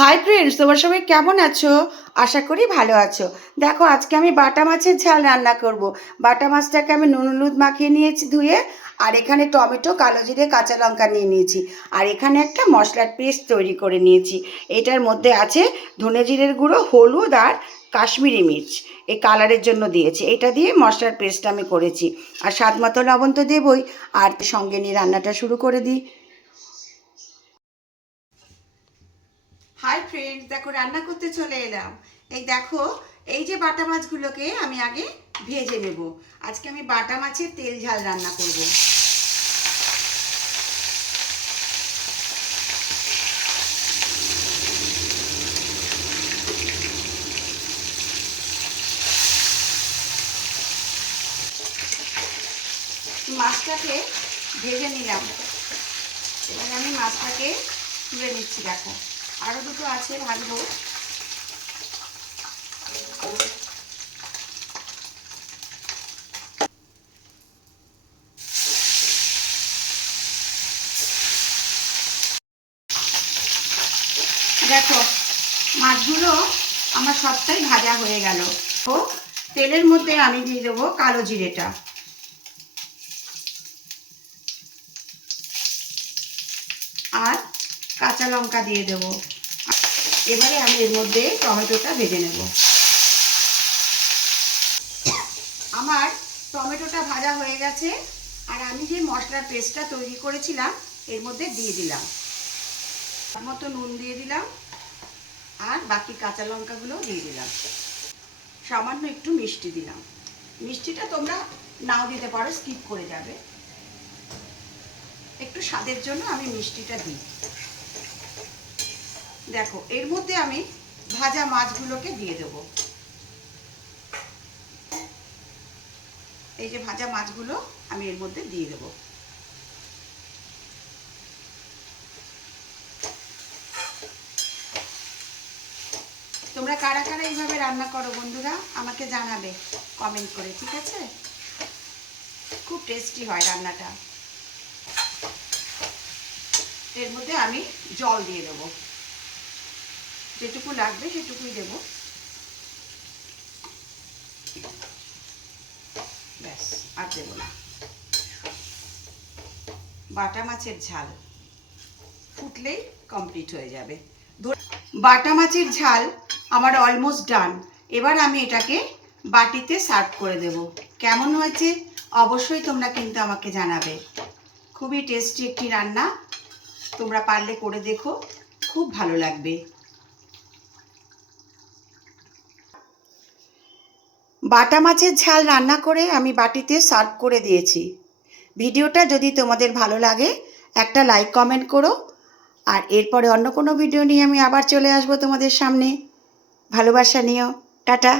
Hi friends, তোমরা সবাই কেমন আছো? আশা করি ভালো আছো। দেখো, আজকে আমি বাটা মাছের ঝাল রান্না করব। বাটা মাছটাকে আমি নুন হলুদ মাখিয়ে নিয়েছি ধুয়ে। আর এখানে টমেটো, কালো জিরে, কাঁচা লঙ্কা নিয়ে নিয়েছি। আর এখানে একটা মশলার পেস্ট তৈরি করে নিয়েছি। এটার মধ্যে আছে ধনে জিরের গুঁড়ো, হলুদ আর কাশ্মীরি মির্চ, এই কালারের জন্য দিয়েছি। এটা দিয়ে মশলার পেস্ট আমি করেছি। আর স্বাদ মতো লবণ তো দেবই। আর সঙ্গে নিয়ে রান্নাটা শুরু করে দিই। হাই ফ্রেন্ডস, দেখো রান্না করতে চলে এলাম। এই দেখো, এই যে বাটা মাছগুলোকে আমি আগে ভেজে নেব। আজকে আমি বাটা মাছের তেল ঝাল রান্না করব। মাছটাকে ভেজে নিলাম। এবার আমি মাছটাকে তুলে নিচ্ছি। দেখো, আরও দুটো আছে, ভাজবো। দেখো, মাছগুলো আমার সবটাই ভাজা হয়ে গেল। তো তেলের মধ্যে আমি দিয়ে দেবো কালো জিরেটা আর কাঁচা লঙ্কা দিয়ে দেবো। এবারে আমি এর মধ্যে টমেটোটা ভেজে নেব। আমার টমেটোটা ভাজা হয়ে গেছে। আর আমি যে মশলার পেস্টটা তৈরি করেছিলাম এর মধ্যে দিয়ে দিলাম। তার মতো নুন দিয়ে দিলাম। আর বাকি কাঁচা লঙ্কাগুলোও দিয়ে দিলাম। সামান্য একটু মিষ্টি দিলাম। মিষ্টিটা তোমরা নাও দিতে পারো, স্কিপ করে যাবে। একটু স্বাদের জন্য আমি মিষ্টিটা দিই। দেখো, এর মধ্যে আমি ভাজা মাছগুলোকে দিয়ে দেবো। এই যে ভাজা মাছগুলো আমি এর মধ্যে দিয়ে দেবো। তোমরা কারা কারা এইভাবে রান্না করো বন্ধুরা, আমাকে জানাবে কমেন্ট করে, ঠিক আছে? খুব টেস্টি হয় রান্নাটা। এর মধ্যে আমি জল দিয়ে দেবো। যেটুকু লাগবে সেটুকুই দেব। ব্যাস, আর দেবো না। বাটা মাছের ঝাল ফুটলেই কমপ্লিট হয়ে যাবে। বাটা মাছের ঝাল আমার অলমোস্ট ডান। এবার আমি এটাকে বাটিতে সার্ভ করে দেব। কেমন হয়েছে অবশ্যই তোমরা কিন্তু আমাকে জানাবে। খুবই টেস্টি একটি রান্না, তোমরা পারলে করে দেখো, খুব ভালো লাগবে। বাটা মাছের ঝাল রান্না করে আমি বাটিতে সার্ভ করে দিয়েছি। ভিডিওটা যদি তোমাদের ভালো লাগে একটা লাইক কমেন্ট করো। আর এরপরে অন্য কোনো ভিডিও নিয়ে আমি আবার চলে আসবো তোমাদের সামনে। ভালোবাসা নিও। টাটা।